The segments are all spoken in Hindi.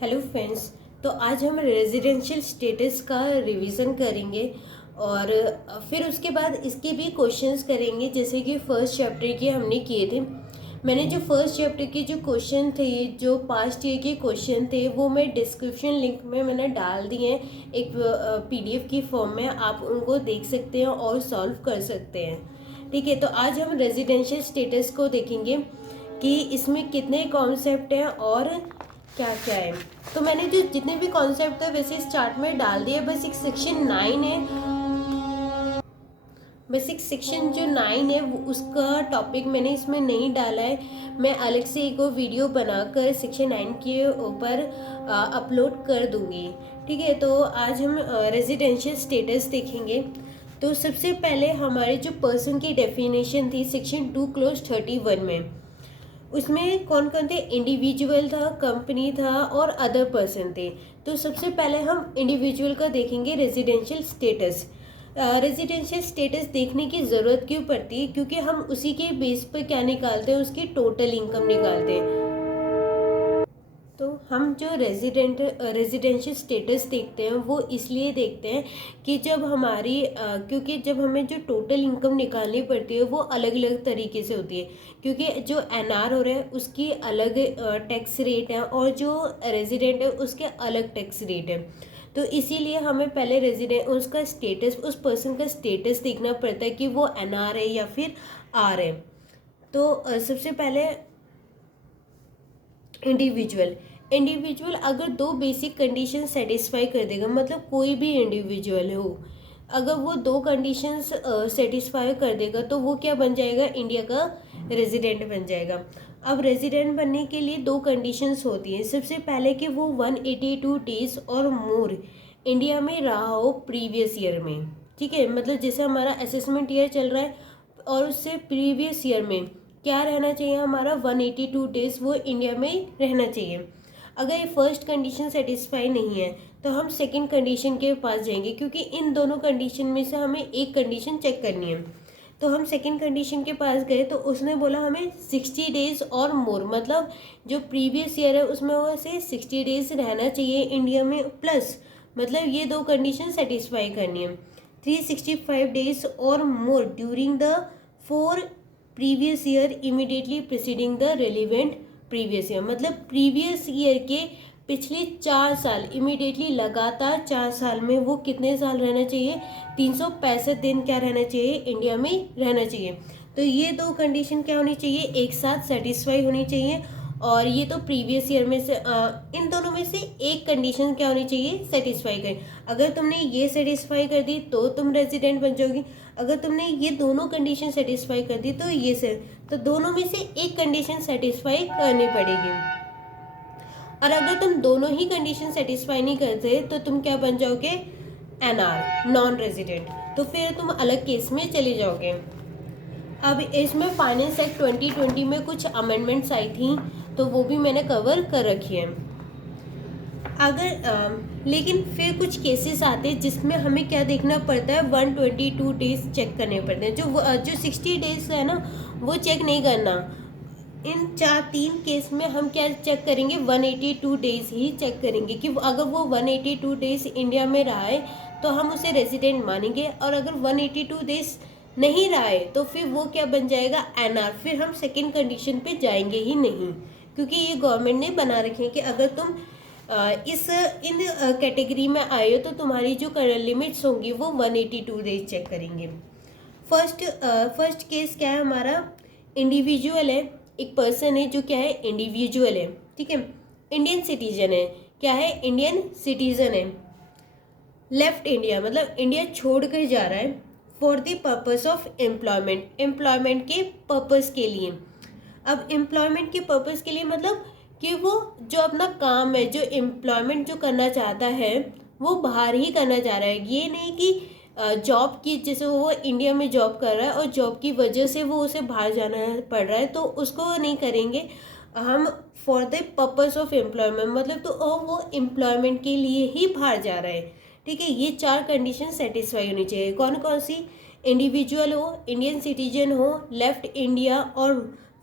Hello friends. तो आज हम रेजिडेंशियल स्टेटस का रिवीजन करेंगे और फिर उसके बाद इसके भी क्वेश्चंस करेंगे जैसे कि फर्स्ट चैप्टर के हमने किए थे। मैंने जो फर्स्ट चैप्टर के जो क्वेश्चन थे, जो पास्ट ईयर के क्वेश्चन थे, वो मैं डिस्क्रिप्शन लिंक में मैंने डाल दिए हैं एक पीडीएफ की फॉर्म में। आप उनको देख सकते हैं और सॉल्व कर सकते हैं। ठीक है, तो आज हम रेजिडेंशियल स्टेटस को देखेंगे कि इसमें कितने कॉन्सेप्ट हैं और क्या क्या है। तो मैंने जो जितने भी कॉन्सेप्ट थे वैसे इस चार्ट में डाल दिए। बस एक सेक्शन 9 है, बस एक सेक्शन जो 9 है उसका टॉपिक मैंने इसमें नहीं डाला है। मैं अलग से एक वीडियो बनाकर सेक्शन 9 के ऊपर अपलोड कर दूंगी। ठीक है, तो आज हम रेजिडेंशियल स्टेटस देखेंगे। तो सबसे पहले हमारे जो पर्सन की डेफिनेशन थी सेक्शन 2 क्लोज 31 में, उसमें कौन कौन थे? इंडिविजुअल था, कंपनी था और अदर पर्सन थे। तो सबसे पहले हम इंडिविजुअल का देखेंगे, रेजिडेंशियल स्टेटस। रेजिडेंशियल स्टेटस देखने की ज़रूरत क्यों पड़ती है? क्योंकि हम उसी के बेस पर क्या निकालते हैं, उसकी टोटल इनकम निकालते हैं। तो हम जो रेजिडेंशियल स्टेटस देखते हैं वो इसलिए देखते हैं कि जब हमारी क्योंकि जब हमें जो टोटल इनकम निकालनी पड़ती है वो अलग अलग तरीके से होती है। क्योंकि जो एनआर हो रहा है उसकी अलग टैक्स रेट है और जो रेजिडेंट है उसके अलग टैक्स रेट है। तो इसीलिए हमें पहले रेजिडेंट उसका स्टेटस, उस पर्सन का स्टेटस देखना पड़ता है कि वो एनआर है या फिर आर है। तो सबसे पहले इंडिविजुअल अगर दो बेसिक कंडीशन सेटिस्फाई कर देगा, मतलब कोई भी इंडिविजुअल हो, अगर वो दो कंडीशंस सेटिस्फाई कर देगा तो वो क्या बन जाएगा? इंडिया का रेजिडेंट बन जाएगा। अब रेजिडेंट बनने के लिए दो कंडीशंस होती हैं। सबसे पहले कि वो 182 डेज और मोर इंडिया में रहा हो प्रीवियस ईयर में। ठीक है, मतलब जैसे हमारा असेसमेंट ईयर चल रहा है और उससे प्रीवियस ईयर में क्या रहना चाहिए? हमारा 182 डेज वो इंडिया में रहना चाहिए। अगर ये फर्स्ट कंडीशन सेटिस्फाई नहीं है तो हम सेकंड कंडीशन के पास जाएंगे, क्योंकि इन दोनों कंडीशन में से हमें एक कंडीशन चेक करनी है। तो हम सेकंड कंडीशन के पास गए तो उसने बोला हमें 60 डेज और मोर, मतलब जो प्रीवियस ईयर है उसमें वो से 60 डेज रहना चाहिए इंडिया में, प्लस मतलब ये दो कंडीशन सेटिस्फाई करनी है। 365 डेज और मोर during the 4 previous year immediately preceding the relevant previous year, मतलब प्रीवियस ईयर के पिछले 4 साल इमीडिएटली लगातार 4 साल में वो कितने साल रहना चाहिए? 365 दिन क्या रहना चाहिए? इंडिया में रहना चाहिए। तो ये दो कंडीशन क्या होनी चाहिए? एक साथ सेटिस्फाई होनी चाहिए। और ये तो प्रीवियस ईयर में से इन दोनों में से एक कंडीशन क्या होनी चाहिए? सेटिस्फाई करें। अगर तुमने ये सेटिस्फाई कर दी तो तुम रेजिडेंट बन जाओगी। अगर तुमने ये दोनों कंडीशन सेटिस्फाई कर दी तो ये से, तो दोनों में से एक कंडीशन सेटिस्फाई करनी पड़ेगी। और अगर तुम दोनों ही कंडीशन सेटिस्फाई नहीं करते तो तुम क्या बन जाओगे? NR, non resident. तो फिर तुम अलग केस में चले जाओगे। अब इसमें फाइनेंस एक्ट 2020 में कुछ अमेंडमेंट्स आई थी तो वो भी मैंने कवर कर रखी है। लेकिन फिर कुछ केसेस आते हैं जिसमें हमें क्या देखना पड़ता है? 122 डेज चेक करने पड़ते हैं। जो 60 डेज है ना वो चेक नहीं करना। इन 3 केस में हम क्या चेक करेंगे? 182 डेज ही चेक करेंगे कि अगर वो 182 डेज इंडिया में रहा है तो हम उसे रेजिडेंट मानेंगे, और अगर 182 डेज नहीं रहा है तो फिर वो क्या बन जाएगा? एनआर। फिर हम सेकेंड कंडीशन पे जाएंगे ही नहीं, क्योंकि ये गवर्नमेंट ने बना रखे हैं कि अगर तुम इन कैटेगरी में आए हो तो तुम्हारी जो लिमिट्स होंगी वो 182 डेज चेक करेंगे। फर्स्ट केस क्या है हमारा? इंडिविजुअल है, एक पर्सन है जो क्या है? इंडिविजुअल है। ठीक है, इंडियन सिटीजन है। क्या है? इंडियन सिटीजन है। लेफ्ट इंडिया, मतलब इंडिया छोड़ कर जा रहा है for the purpose of employment, employment के पर्पस के लिए। अब एम्प्लॉयमेंट के पर्पस के लिए मतलब कि वो जो अपना काम है, जो एम्प्लॉयमेंट जो करना चाहता है वो बाहर ही करना चाह रहा है। ये नहीं कि जॉब की, जैसे वो इंडिया में जॉब कर रहा है और जॉब की वजह से वो उसे बाहर जाना पड़ रहा है तो उसको नहीं करेंगे हम। For the purpose of employment मतलब तो वो एम्प्लॉयमेंट के लिए ही बाहर जा रहा है। ठीक है, ये 4 कंडीशन सेटिस्फाई होनी चाहिए। कौन कौन सी? इंडिविजुअल हो, इंडियन सिटीजन हो, लेफ्ट इंडिया और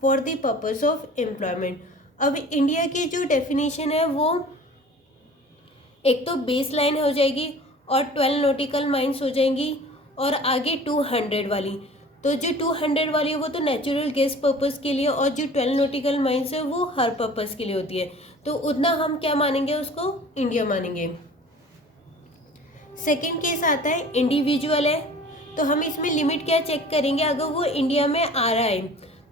for the purpose of employment. अब इंडिया की जो डेफिनेशन है वो एक तो बेस लाइन हो जाएगी और 12 नॉटिकल माइल्स हो जाएंगी, और आगे 200 वाली। तो जो 200 वाली है वो तो नेचुरल गैस पर्पस के लिए, और जो 12 नॉटिकल माइल्स है वो हर पर्पस के लिए होती है। तो उतना हम क्या मानेंगे, उसको इंडिया मानेंगे। सेकेंड केस आता है इंडिविजुअल है, तो हम इसमें लिमिट क्या चेक करेंगे, अगर वो इंडिया में आ रहा है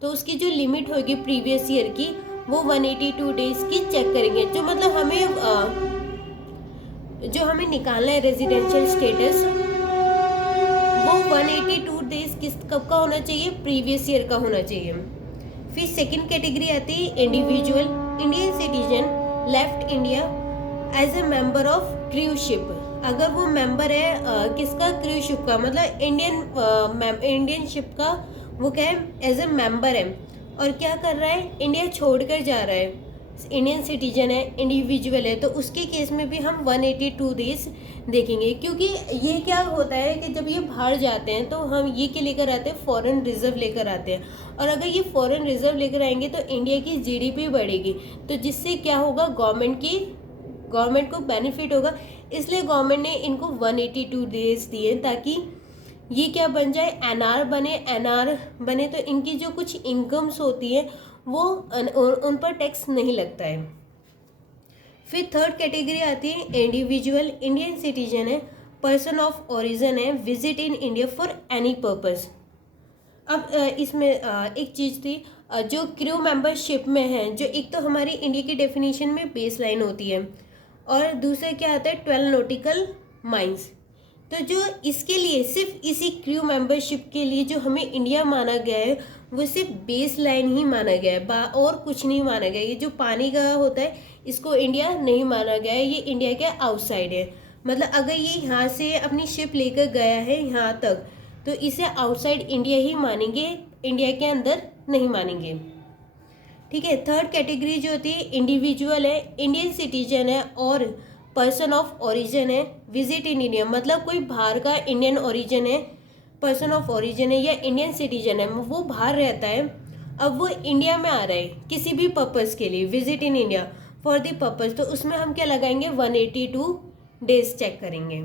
तो उसकी जो लिमिट होगी प्रीवियस ईयर की वो 182 डेज की चेक करेंगे। जो मतलब हमें निकालना है रेजिडेंशियल स्टेटस, वो 182 डेज कब का होना चाहिए, प्रीवियस ईयर का होना चाहिए। फिर सेकंड कैटेगरी आती है individual, Indian citizen left India as a member of crew ship. अगर वो मेंबर है किसका, क्रू शिप का, मतलब इंडियन शिप का वो क्या है, एज ए मेंबर है, और क्या कर रहा है, इंडिया छोड़कर जा रहा है, इंडियन सिटीजन है, इंडिविजुअल है, तो उसके केस में भी हम 182 डेज देखेंगे। क्योंकि ये क्या होता है कि जब ये बाहर जाते हैं तो हम ये क्या लेकर आते हैं, फॉरेन रिजर्व लेकर आते हैं, और अगर ये फॉरेन रिजर्व लेकर आएंगे तो इंडिया की जीडीपी बढ़ेगी, तो जिससे क्या होगा, गवर्नमेंट को बेनिफिट होगा। इसलिए गवर्नमेंट ने इनको 182 डेज दिए ताकि ये क्या बन जाए, एनआर बने तो इनकी जो कुछ इनकम्स होती है वो उन पर टैक्स नहीं लगता है। फिर थर्ड कैटेगरी आती है इंडिविजुअल, इंडियन सिटीजन है, पर्सन ऑफ ओरिजिन है, visit in India for any purpose. अब इसमें एक चीज़ थी, जो क्रू मेंबरशिप में है, जो एक तो हमारी इंडिया की डेफिनेशन में बेस लाइन होती है, और दूसरा क्या आता है 12 नॉटिकल माइल्स। तो जो इसके लिए सिर्फ इसी क्रू मेंबरशिप के लिए जो हमें इंडिया माना गया है वो सिर्फ बेस लाइन ही माना गया है, और कुछ नहीं माना गया। ये जो पानी का होता है इसको इंडिया नहीं माना गया है, ये इंडिया के आउटसाइड है। मतलब अगर ये यहाँ से अपनी शिप लेकर गया है यहाँ तक तो इसे आउटसाइड इंडिया ही मानेंगे, इंडिया के अंदर नहीं मानेंगे। ठीक है। थर्ड कैटेगरी जो होती है इंडिविजुअल है, इंडियन सिटीजन है और पर्सन ऑफ ओरिजिन है, विजिट इन इंडिया, मतलब कोई बाहर का इंडियन ओरिजिन है, पर्सन ऑफ ओरिजिन है या इंडियन सिटीजन है, वो बाहर रहता है, अब वो इंडिया में आ रहा है किसी भी पर्पज़ के लिए, visit in India for the purpose, तो उसमें हम क्या लगाएंगे 182 डेज चेक करेंगे।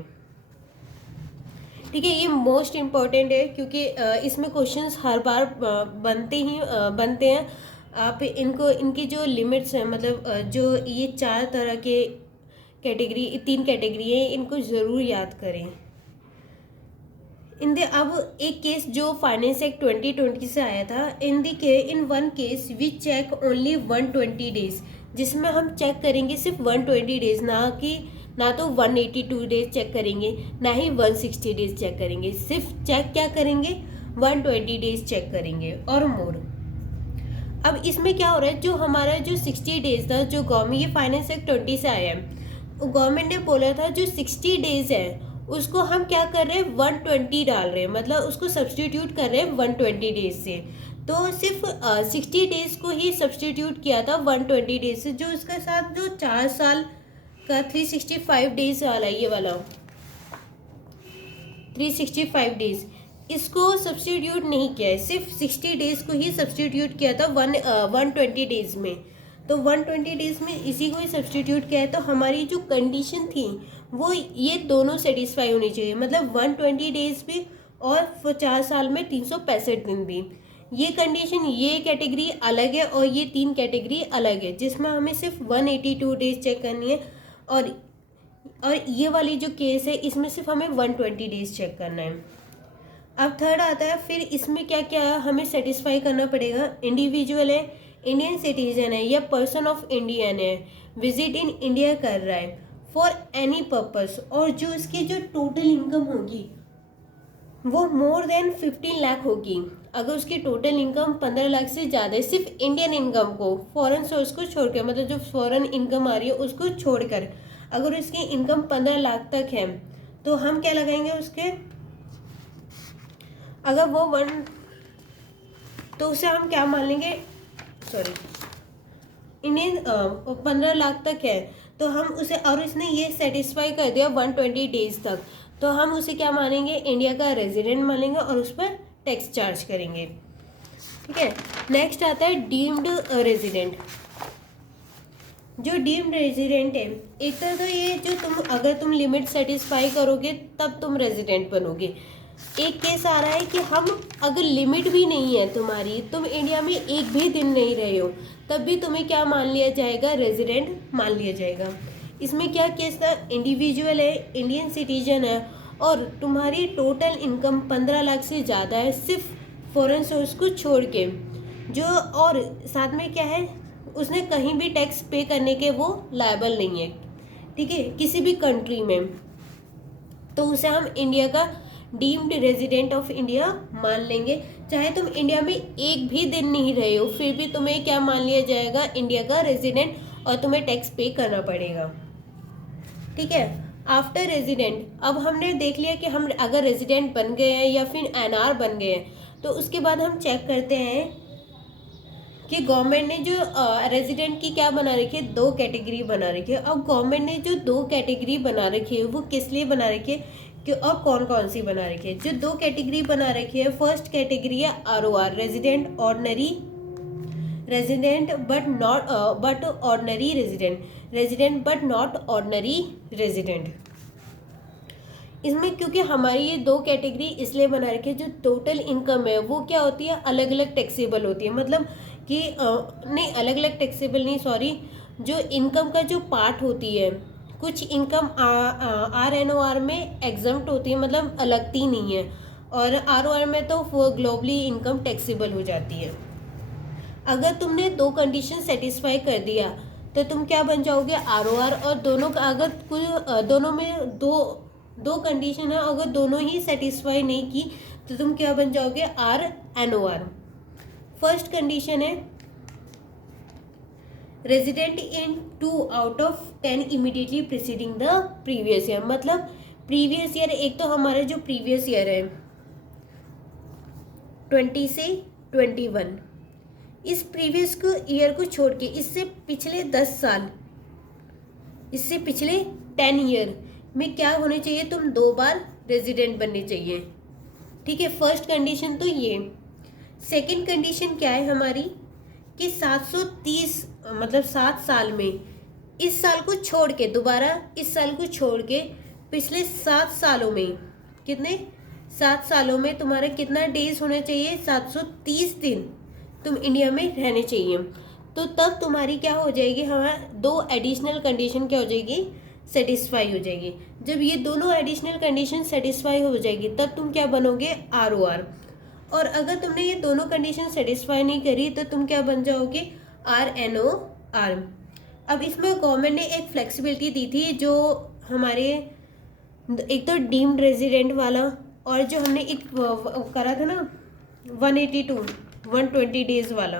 ठीक है, ये मोस्ट इम्पॉर्टेंट है क्योंकि इसमें क्वेश्चंस हर बार बनते हैं। आप इनकी जो लिमिट्स हैं, मतलब जो ये 4 तरह के कैटेगरी, 3 कैटेगरी है, इनको ज़रूर याद करें। अब एक केस जो फाइनेंस एक्ट 2020 से आया था, in one case we check only 120 days, जिसमें हम चेक करेंगे सिर्फ 120 डेज, ना तो 182 डेज चेक करेंगे, ना ही 160 डेज चेक करेंगे, सिर्फ चेक क्या करेंगे 120 डेज चेक करेंगे और मोर। अब इसमें क्या हो रहा है, जो हमारा जो 60 डेज था, जो गवर्नमेंट, ये फाइनेंस एक्ट 20 से आया है, गवर्नमेंट ने बोला था जो 60 डेज है उसको हम क्या कर रहे हैं 120 डाल रहे हैं, मतलब उसको सब्सटीट्यूट कर रहे हैं 120 डेज से। तो सिर्फ 60 डेज को ही सब्सटीट्यूट किया था 120 डेज से, जो उसके साथ जो 4 साल का 365 डेज वाला, ये वाला 365 डेज, इसको सब्सटीट्यूट नहीं किया है, सिर्फ 60 डेज को ही सब्सटीट्यूट किया था 120 डेज में। तो 120 डेज में इसी को ही सब्सटीट्यूट किया है, तो हमारी जो कंडीशन थी वो ये दोनों सेटिस्फाई होनी चाहिए, मतलब 120 डेज भी और 4 साल में 365 दिन भी। ये कंडीशन, ये कैटेगरी अलग है और ये 3 कैटेगरी अलग है, जिसमें हमें सिर्फ 182 डेज चेक करनी है, और ये वाली जो केस है इसमें सिर्फ हमें 120 डेज चेक करना है। अब थर्ड आता है, फिर इसमें क्या क्या हमें सेटिस्फाई करना पड़ेगा, इंडिविजुअल है, इंडियन सिटीजन है या पर्सन ऑफ इंडियन है, विजिट इन इंडिया कर रहा है फॉर एनी पर्पस, और जो इसकी जो टोटल इनकम होगी वो मोर देन 15 लाख होगी। अगर उसकी टोटल इनकम 15 लाख से ज़्यादा है, सिर्फ इंडियन इनकम को, फॉरेन सोर्स को छोड़कर, मतलब जो फॉरेन इनकम आ रही है उसको छोड़कर, अगर उसकी इनकम 15 लाख तक है तो हम क्या लगाएंगे उसके, अगर वो तो उसे हम क्या मान लेंगे, सॉरी, इंडियन 15 लाख तक है तो हम उसे, और इसने ये सेटिस्फाई कर दिया 120 डेज तक, तो हम उसे क्या मानेंगे, इंडिया का रेजिडेंट मानेंगे और उस पर टैक्स चार्ज करेंगे। ठीक है। नेक्स्ट आता है डीम्ड रेजिडेंट। जो डीम्ड रेजिडेंट है, एक तरह का ये जो अगर तुम लिमिट सेटिस्फाई करोगे तब तुम रेजिडेंट बनोगे। एक केस आ रहा है कि हम अगर लिमिट भी नहीं है तुम्हारी, तुम इंडिया में एक भी दिन नहीं रहे हो, तब भी तुम्हें क्या मान लिया जाएगा, रेजिडेंट मान लिया जाएगा। इसमें क्या केस था, इंडिविजुअल है, इंडियन सिटीजन है और तुम्हारी टोटल इनकम 15 लाख से ज़्यादा है, सिर्फ फॉरेन सोर्स को छोड़ के, जो और साथ में क्या है, उसने कहीं भी टैक्स पे करने के वो लायबल नहीं है, ठीक है, किसी भी कंट्री में, तो उसे हम इंडिया का डीम्ड रेजिडेंट ऑफ इंडिया मान लेंगे। चाहे तुम इंडिया में एक भी दिन नहीं रहे हो, फिर भी तुम्हें क्या मान लिया जाएगा, इंडिया का रेजिडेंट, और तुम्हें टैक्स पे करना पड़ेगा, ठीक है। आफ्टर रेजिडेंट, अब हमने देख लिया कि हम अगर रेजिडेंट बन गए हैं या फिर एनआर बन गए हैं, तो उसके बाद हम चेक करते हैं कि गवर्नमेंट ने जो रेजिडेंट की क्या बना रखी है, 2 कैटेगरी बना रखी है। अब गवर्नमेंट ने जो 2 कैटेगरी बना रखी है वो किस लिए बना रखी है कि और कौन कौन सी बना रखी है। जो 2 कैटेगरी बना रखी है, फर्स्ट कैटेगरी है ROR, resident ordinary resident but ordinary resident, resident but not ordinary resident. इसमें क्योंकि हमारी ये 2 कैटेगरी इसलिए बना रखी है, जो टोटल इनकम है वो क्या होती है, अलग अलग टैक्सेबल होती है, मतलब कि नहीं, अलग अलग टैक्सेबल नहीं, सॉरी, जो इनकम का जो पार्ट होती है, कुछ इनकम RNOR में एग्जम्प्ट होती है, मतलब लगती नहीं है, और ROR में तो वो ग्लोबली इनकम टैक्सेबल हो जाती है। अगर तुमने 2 कंडीशन सेटिस्फाई कर दिया तो तुम क्या बन जाओगे, ROR, और दोनों का अगर कुल दोनों में दो कंडीशन है, अगर दोनों ही सेटिस्फाई नहीं की तो तुम क्या बन जाओगे, RNOR। फर्स्ट कंडीशन है resident in 2 out of 10 immediately preceding the previous year, मतलब प्रीवियस ईयर, एक तो हमारा जो प्रीवियस ईयर है 20 से 21, इस प्रीवियस को ईयर को छोड़ के इससे पिछले 10 साल, इससे पिछले 10 ईयर में क्या होने चाहिए, तुम 2 बार रेजिडेंट बनने चाहिए, ठीक है। फर्स्ट कंडीशन तो ये। सेकंड कंडीशन क्या है हमारी कि 730 मतलब 7 साल में, इस साल को छोड़ के, दोबारा इस साल को छोड़ के पिछले 7 सालों में, कितने, 7 सालों में तुम्हारा कितना डेज होना चाहिए, 730 दिन तुम इंडिया में रहने चाहिए। तो तब तुम्हारी क्या हो जाएगी, हमारा 2 एडिशनल कंडीशन क्या हो जाएगी, सेटिस्फाई हो जाएगी। जब ये दोनों एडिशनल कंडीशन सेटिस्फाई हो जाएगी तब तुम क्या बनोगे, ROR। और अगर तुमने ये दोनों कंडीशन सेटिस्फाई नहीं करी तो तुम क्या बन जाओगे, RNOR। अब इसमें गवर्नमेंट ने एक फ्लेक्सिबिलिटी दी थी, जो हमारे एक तो डीम्ड रेजिडेंट वाला, और जो हमने एक करा था ना 120 डेज वाला,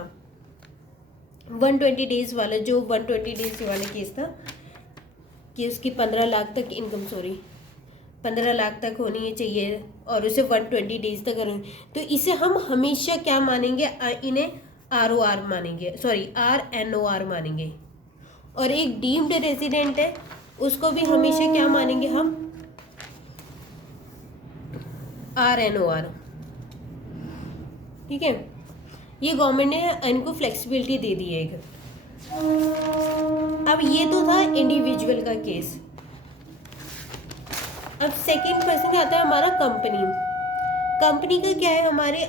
120 डेज वाला, जो 120 डेज वाला केस था कि उसकी 15 लाख तक इनकम, 15 लाख तक होनी चाहिए और उसे 120 डेज तक करेंगे, तो इसे हम हमेशा क्या मानेंगे, इन्हें ROR मानेंगे, सॉरी RNOR मानेंगे। और एक डीम्ड रेजिडेंट है उसको भी हमेशा क्या मानेंगे हम, RNOR, ठीक है। ये गवर्नमेंट ने इनको फ्लेक्सिबिलिटी दे दी है एक। अब ये तो था इंडिविजुअल का केस। अब सेकंड पर्सन आता है हमारा कंपनी। कंपनी का क्या है, हमारे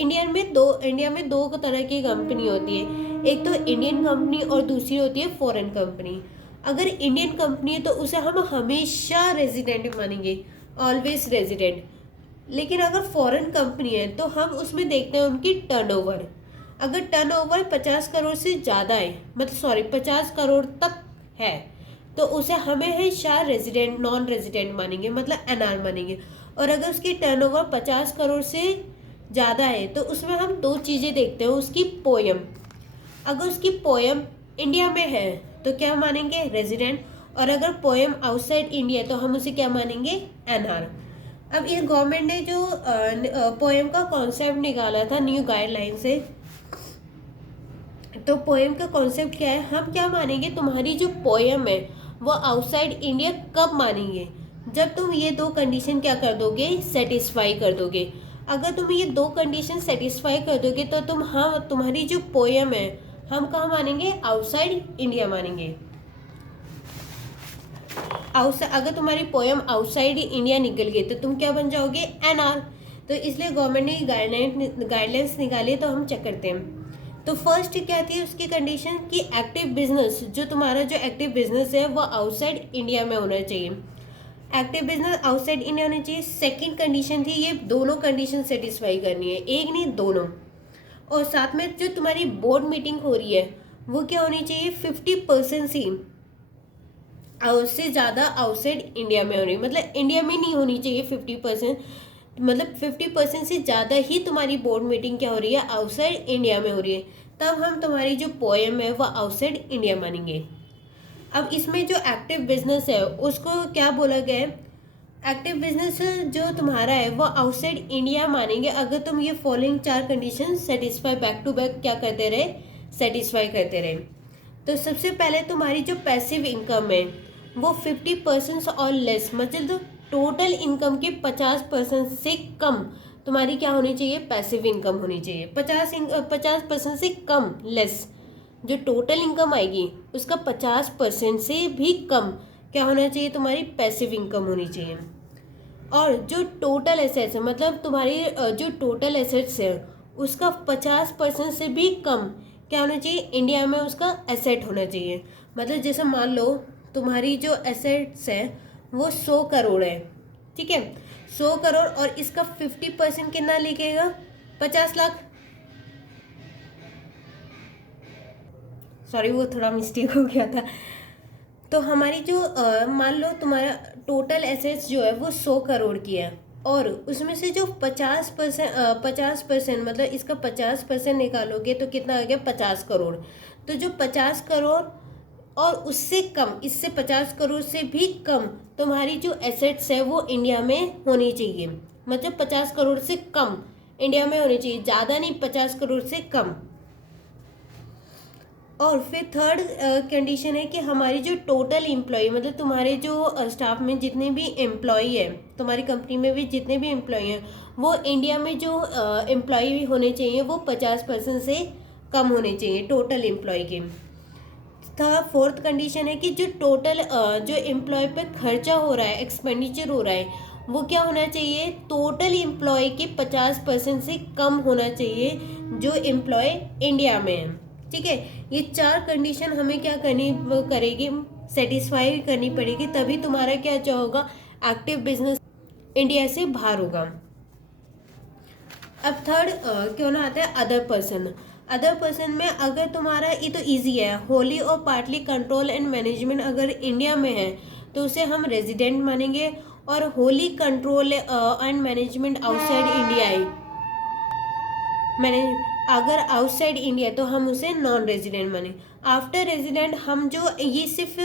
इंडिया में दो तरह की कंपनी होती है, एक तो इंडियन कंपनी और दूसरी होती है फॉरेन कंपनी। अगर इंडियन कंपनी है तो उसे हम हमेशा रेजिडेंट मानेंगे, ऑलवेज रेजिडेंट। लेकिन अगर फॉरेन कंपनी है तो हम उसमें देखते हैं उनकी टर्नओवर। अगर टर्नओवर 50 करोड़ से ज़्यादा है, मतलब 50 करोड़ तक है, तो उसे हमें हमेशा रेजिडेंट, नॉन रेजिडेंट मानेंगे, मतलब NR मानेंगे। और अगर उसकी टर्नओवर 50 करोड़ से ज़्यादा है तो उसमें हम 2 चीज़ें देखते हैं, उसकी पोयम। अगर उसकी पोयम इंडिया में है तो क्या मानेंगे, रेजिडेंट। और अगर पोयम आउटसाइड इंडिया तो हम उसे क्या मानेंगे, NR। अब ये गवर्नमेंट ने जो पोएम का कॉन्सेप्ट निकाला था न्यू गाइडलाइन से, तो पोएम का कॉन्सेप्ट क्या है, हम क्या मानेंगे, तुम्हारी जो पोएम है वो आउटसाइड इंडिया कब मानेंगे, जब तुम ये 2 कंडीशन क्या कर दोगे, सेटिस्फाई कर दोगे। अगर तुम ये 2 कंडीशन सेटिस्फाई कर दोगे तो तुम्हारी जो पोएम है हम कहाँ मानेंगे, आउटसाइड इंडिया मानेंगे। आउटसाइड, अगर तुम्हारी पोयम आउटसाइड इंडिया निकल गई तो तुम क्या बन जाओगे, एनआर। तो इसलिए गवर्नमेंट ने गाइडलाइंस निकाली, तो हम चेक करते हैं। तो फर्स्ट क्या थी उसकी कंडीशन कि एक्टिव बिजनेस, जो तुम्हारा जो एक्टिव बिजनेस है वो आउटसाइड इंडिया में होना चाहिए। एक्टिव बिजनेस आउटसाइड इंडिया होना चाहिए। सेकंड कंडीशन थी, ये दोनों कंडीशन सेटिस्फाई करनी है, एक नहीं दोनों। और साथ में जो तुम्हारी बोर्ड मीटिंग हो रही है वो क्या होनी चाहिए, 50% सी उससे ज़्यादा आउटसाइड इंडिया में होनी, मतलब इंडिया में नहीं होनी चाहिए 50%, मतलब 50% से ज़्यादा ही तुम्हारी बोर्ड मीटिंग क्या हो रही है, आउटसाइड इंडिया में हो रही है, तब हम तुम्हारी जो पोएम है वो आउटसाइड इंडिया मानेंगे। अब इसमें जो एक्टिव बिजनेस है उसको क्या बोला गया है, एक्टिव बिजनेस जो तुम्हारा है वो आउटसाइड इंडिया मानेंगे अगर तुम ये following 4 condition satisfy back to back क्या करते रहे, सेटिस्फाई करते रहे। तो सबसे पहले तुम्हारी जो पैसिव इनकम है वो 50% और लेस, मतलब टोटल इनकम के 50% से कम तुम्हारी क्या होनी चाहिए, पैसिव इनकम होनी चाहिए। 50% से कम, लेस, जो टोटल इनकम आएगी उसका 50% से भी कम क्या होना चाहिए, तुम्हारी पैसिव इनकम होनी चाहिए। और जो टोटल एसेट्स है, मतलब तुम्हारी जो टोटल एसेट्स है उसका 50% से भी कम क्या होना चाहिए, इंडिया में उसका एसेट होना चाहिए। मतलब जैसे मान लो तुम्हारी जो एसेट्स है वो 100 करोड़ है, ठीक है, 100 करोड़, और इसका 50% कितना लिखेगा, 50 लाख। सॉरी वो थोड़ा मिस्टेक हो गया था। तो हमारी जो मान लो तुम्हारा टोटल एसेट्स जो है वो 100 करोड़ की है, और उसमें से जो 50% मतलब इसका 50% निकालोगे तो कितना आ गया, 50 करोड़। तो जो 50 करोड़ और उससे कम, इससे 50 करोड़ से भी कम तुम्हारी जो एसेट्स है वो इंडिया में होनी चाहिए, मतलब 50 करोड़ से कम इंडिया में होनी चाहिए, ज़्यादा नहीं, 50 करोड़ से कम। और फिर थर्ड कंडीशन है कि हमारी जो टोटल एम्प्लॉय, मतलब तुम्हारे जो स्टाफ में जितने भी एम्प्लॉय है, तुम्हारी कंपनी में भी जितने भी एम्प्लॉय हैं वो इंडिया में जो एम्प्लॉय होने चाहिए वो 50% से कम होने चाहिए टोटल एम्प्लॉय के। फोर्थ कंडीशन है कि जो टोटल जो एम्प्लॉय पे खर्चा हो रहा है, एक्सपेंडिचर हो रहा है, वो क्या होना चाहिए, टोटल एम्प्लॉय के 50% से कम होना चाहिए जो एम्प्लॉय इंडिया में है, ठीक है। ये 4 कंडीशन हमें क्या करनी करेगी, सेटिस्फाई करनी पड़ेगी, तभी तुम्हारा क्या जो होगा, एक्टिव बिजनेस इंडिया से बाहर होगा। अब थर्ड क्यों ना आता है, अदर पर्सन। अदर पर्सन में अगर तुम्हारा, ये तो इजी है, होली और पार्टली कंट्रोल एंड मैनेजमेंट अगर इंडिया में है तो उसे हम रेजिडेंट मानेंगे, और Holi control and management outside India है, मैंने अगर आउटसाइड इंडिया तो हम उसे नॉन रेजिडेंट माने। आफ्टर रेजिडेंट हम जो ये सिर्फ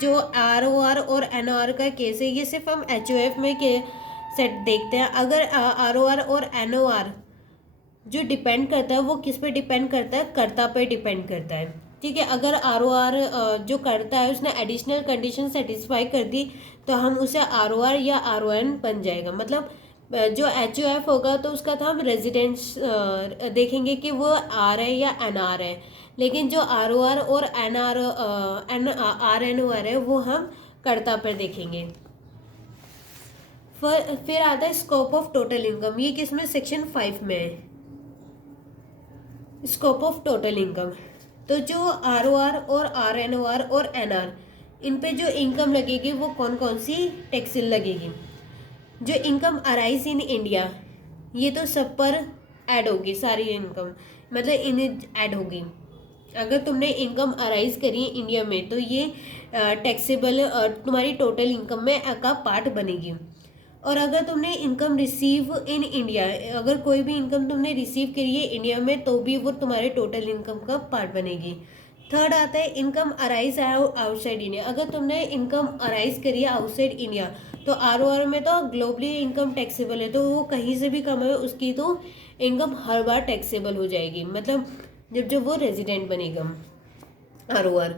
जो ROR और NOR का केस है ये सिर्फ हम HOF में के सेट देखते हैं। अगर ROR और NOR जो डिपेंड करता है वो किस पे डिपेंड करता है, कर्ता पे डिपेंड करता है, ठीक है। अगर ROR जो करता है उसने एडिशनल कंडीशन सेटिस्फाई कर दी तो हम उसे ROR या RON बन जाएगा, मतलब जो HOF होगा तो उसका तो हम रेजिडेंट्स देखेंगे कि वो R है या NR है, लेकिन जो ROR और RNOR है वो हम कर्ता पर देखेंगे। फिर आता है स्कोप ऑफ टोटल इनकम, ये किसमें, सेक्शन 5 में है, स्कोप ऑफ टोटल इनकम। तो जो ROR और RNOR और NR इन पे जो इनकम लगेगी वो कौन कौन सी टैक्सेस लगेगी। जो इनकम अराइज इन इंडिया ये तो सब पर ऐड होगी, सारी इनकम मतलब इन्हें ऐड होगी। अगर तुमने इनकम अराइज करी है इंडिया में तो ये टैक्सेबल तुम्हारी टोटल इनकम में का पार्ट बनेगी। और अगर तुमने इनकम रिसीव इन इंडिया, अगर कोई भी इनकम तुमने रिसीव करी है इंडिया में तो भी वो तुम्हारे टोटल इनकम का पार्ट बनेगी। थर्ड आता है इनकम अराइज आउटसाइड इंडिया, अगर तुमने इनकम अराइज करी है आउटसाइड इंडिया तो ROR में तो ग्लोबली इनकम टैक्सेबल है, तो वो कहीं से भी कमाए उसकी तो इनकम हर बार टैक्सेबल हो जाएगी, मतलब जब जब वो रेजिडेंट बनेगा ROR।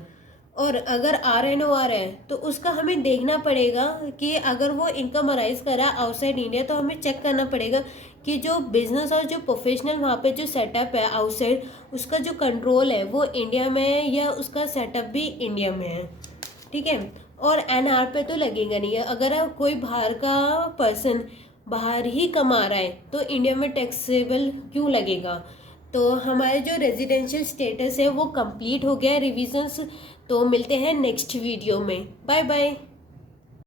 और अगर RNOR है तो उसका हमें देखना पड़ेगा कि अगर वो इनकम अराइज कर रहा है आउटसाइड इंडिया, तो हमें चेक करना पड़ेगा कि जो बिजनेस और जो प्रोफेशनल वहाँ पे जो सेटअप है आउटसाइड, उसका जो कंट्रोल है वो इंडिया में है या उसका सेटअप भी इंडिया में है। ठीक है। और NR पे तो लगेगा नहीं है। अगर कोई बाहर का पर्सन बाहर ही कमा रहा है तो इंडिया में टैक्सेबल क्यों लगेगा। तो हमारे जो रेजिडेंशियल स्टेटस है वो कंप्लीट हो गया है रिविजन्स। तो मिलते हैं नेक्स्ट वीडियो में। Bye bye.